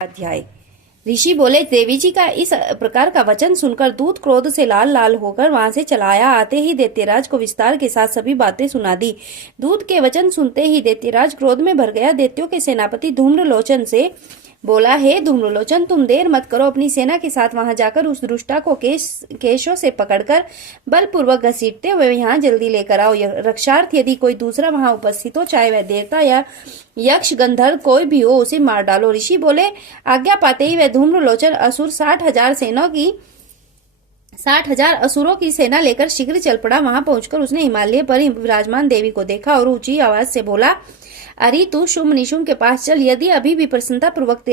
अध्याय। ऋषि बोले, देवी जी का इस प्रकार का वचन सुनकर दूत क्रोध से लाल लाल होकर वहां से चला आया। आते ही दैत्यराज को विस्तार के साथ सभी बातें सुना दी। दूत के वचन सुनते ही दैत्यराज क्रोध में भर गया। दैत्यों के सेनापति धूम्रलोचन से बोला, हे धूम्रलोचन, तुम देर मत करो, अपनी सेना के साथ वहां जाकर उस दुष्टा को केशों से पकड़कर बलपूर्वक घसीटते हुए यहाँ जल्दी लेकर आओ। रक्षार्थ यदि कोई दूसरा वहां उपस्थित हो, चाहे वह देवता या यक्ष गंधर्व कोई भी हो, उसे मार डालो। ऋषि बोले, आज्ञा पाते ही वह धूम्रलोचन असुर 60,000 असुरों की सेना लेकर शीघ्र चल पड़ा। वहां पहुंचकर उसने हिमालय पर विराजमान देवी को देखा और ऊंची आवाज से बोला, अरे तू शुंभ निशुंभ के पास चल। यदि अभी भी प्रसन्नता पूर्वक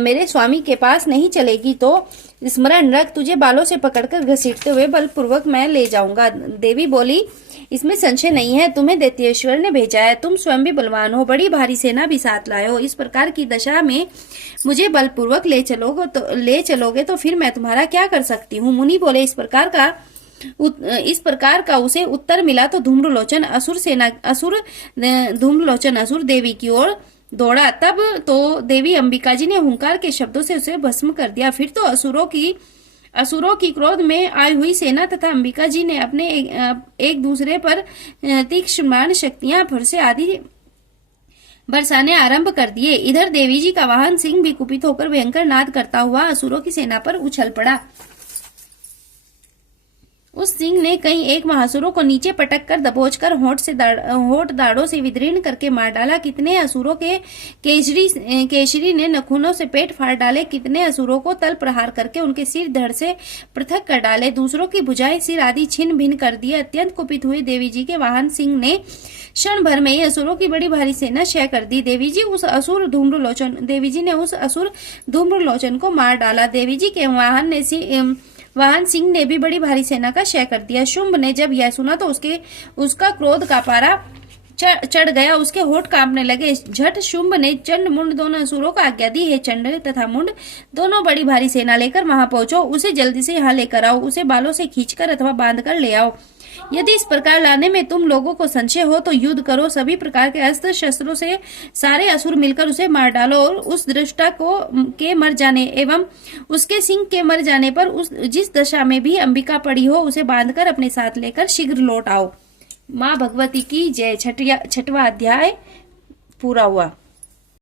मेरे स्वामी के पास नहीं चलेगी तो स्मरण रख, तुझे बालों से पकड़कर घसीटते हुए बलपूर्वक मैं ले जाऊंगा। देवी बोली, इसमें संशय नहीं है, तुम्हें दैत्येश्वर ने भेजा है। तुम स्वयं भी बलवान हो, बड़ी भारी सेना भी साथ लाए हो। इस प्रकार की दशा में मुझे बलपूर्वक ले चलोगे तो फिर मैं तुम्हारा क्या कर सकती हूँ। मुनि बोले, इस प्रकार का उसे उत्तर मिला तो धूम्रलोचन असुर देवी की ओर दौड़ा। तब तो देवी अंबिका जी ने हुंकार के शब्दों से उसे भस्म कर दिया। फिर तो असुरों की क्रोध में आई हुई सेना तथा अंबिका जी ने अपने एक दूसरे पर तीक्ष्ण शक्तियां फरसे आदि बरसाने आरंभ कर दिए। इधर देवी जी का वाहन सिंह भी कुपित होकर भयंकर नाद करता हुआ असुरों की सेना पर उछल पड़ा। उस सिंह ने कई एक महासुरों को नीचे पटक कर दबोचकर होठ दाढ़ों से विदीर्ण करके मार डाला। कितने असुरों के केशरी ने नखूनों से पेट फाड़ डाले। कितने असुरों को तल प्रहार करके उनके सिर धड़ से पृथक कर डाले। दूसरों की भुजाएं, सिर आदि छिन्न भिन्न कर दिए। अत्यंत कुपित हुए देवी जी के वाहन सिंह ने क्षण भर में ही असुरों की बड़ी भारी सेना क्षय कर दी। देवी जी ने उस असुर धूम्रलोचन को मार डाला। देवी जी के वाहन सिंह ने भी बड़ी भारी सेना का क्षय कर दिया। शुंभ ने जब यह सुना तो उसका क्रोध का पारा चढ़ गया, उसके होठ कांपने लगे। झट शुंभ ने चंड मुंड दोनों असुरों को आज्ञा दी, हे चंड तथा मुंड, दोनों बड़ी भारी सेना लेकर वहां पहुंचो। उसे जल्दी से यहाँ लेकर आओ, उसे बालों से खींचकर अथवा बांधकर ले आओ। यदि इस प्रकार लाने में तुम लोगों को संशय हो तो युद्ध करो। सभी प्रकार के अस्त्र शस्त्रों से सारे असुर मिलकर उसे मार डालो और उस दृष्टा के मर जाने एवं उसके सिंह के मर जाने पर जिस दशा में भी अंबिका पड़ी हो उसे बांधकर अपने साथ लेकर शीघ्र लौट आओ। माँ भगवती की जय। 6वां अध्याय पूरा हुआ।